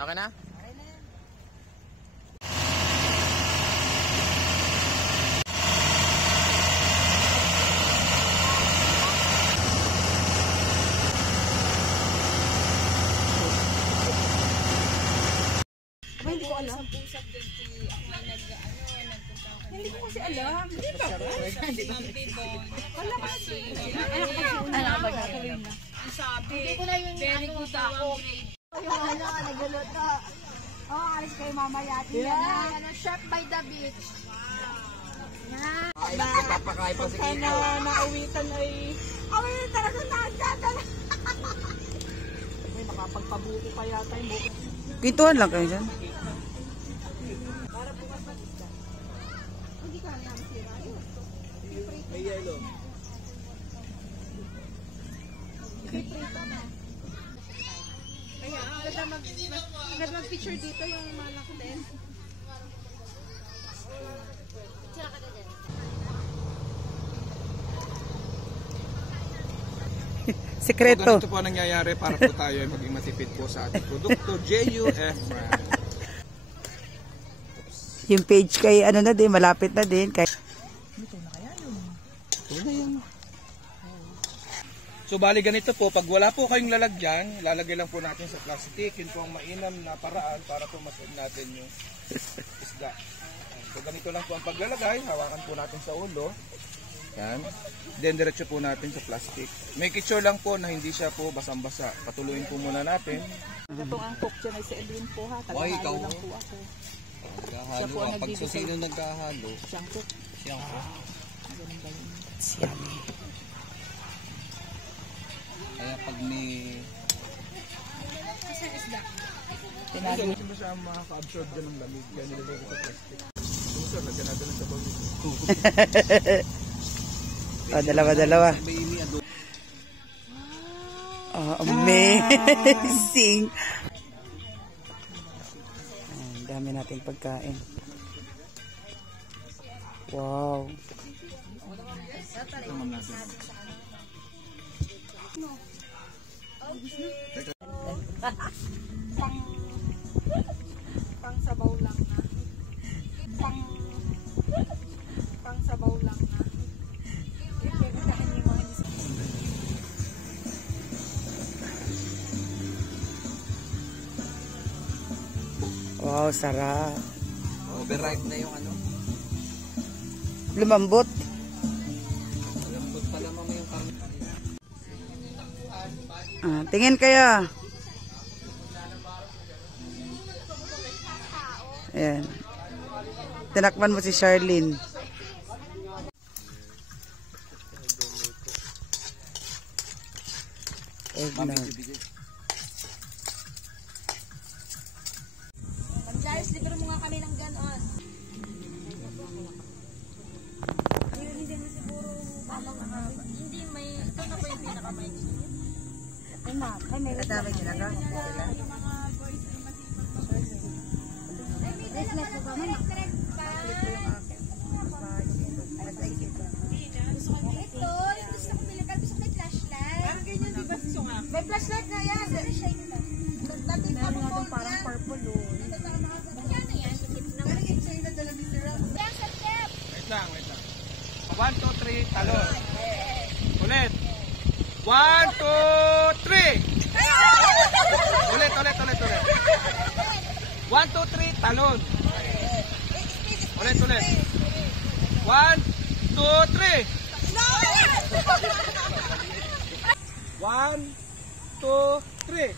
Okay na? Okay na yan. Hindi ko alam. Hindi ko kasi alam. Hindi ba? Wala kasi. Ano ba gagawin na? Sabi. Hindi ko na yung very good ako. Yung nagulot na. Alis kayo mamaya. Shot by the beach. Yan. Ay, napapakain pa si Kiko. Pagka nauwitan ay... Awitan talaga nakagdadala. Ay, makapagpabuko pa yata yung buko. Pintuan lang kayo dyan. May yellow. Kaya, agad mag-picture dito yung mga nakuten. Sekreto. Ganito po ang nangyayari para po tayo ay maging matipid po sa ating produkto. JUF brand. Yung page kay ano na din, malapit na din. Kay... So bali ganito po, pag wala po kayong lalagyan, lalagay lang po natin sa plastic. Yun po ang mainam na paraan para po masave natin yung isda. So ganito lang po ang paglalagay, hawakan po natin sa ulo. Yan. Then diretso po natin sa plastic. Make sure lang po na hindi siya po basang-basa. Patuloyin po muna natin. Ito ang cook dyan ay si Edwin po ha. Oy, ikaw lang po ako. Nagkahalo po ang pag susino nagkahalo. Siyang cook. Siyang po. Ganun ba yun? Yummy. Kaya pag may... Tinago. Hindi mo siya makaka-absorb dyan ng lamig. Kaya nilagay ko sa plastic. So sir, lagyan natin ng sabaw nito. Dalawa-dalawa. Oh, amazing. Ang dami nating pagkain. Wow. Pang sabaw lang na. Pang sabaw lang na. Wow, sarap. Overripe na yung ano. Lumambot. Lambot pala mama yung karne. Tingin kaya. Ayan. Tinakman mo si Charlene. Eggnog. Guys, libro mo nga kami ng ganon. Hindi din siguro hindi may ito na po yung pinakamay. Ay ma, may Kadamay nila ka? business ko ba? Ito, gusto ko pilikan, gusto ko may flashlight. Parang ganyan, di ba sunga? May flashlight na yan. Natin pa mo po parang purple o. Ano yan? Parang yung sa'yo na dala Mr. Ram. Wait lang. 1, 2, 3, talon. Ulit. 1, 2, 3. Ulit. 1, 2, 3, talon. Ulit. 1, 2, 3. 1, 2, 3.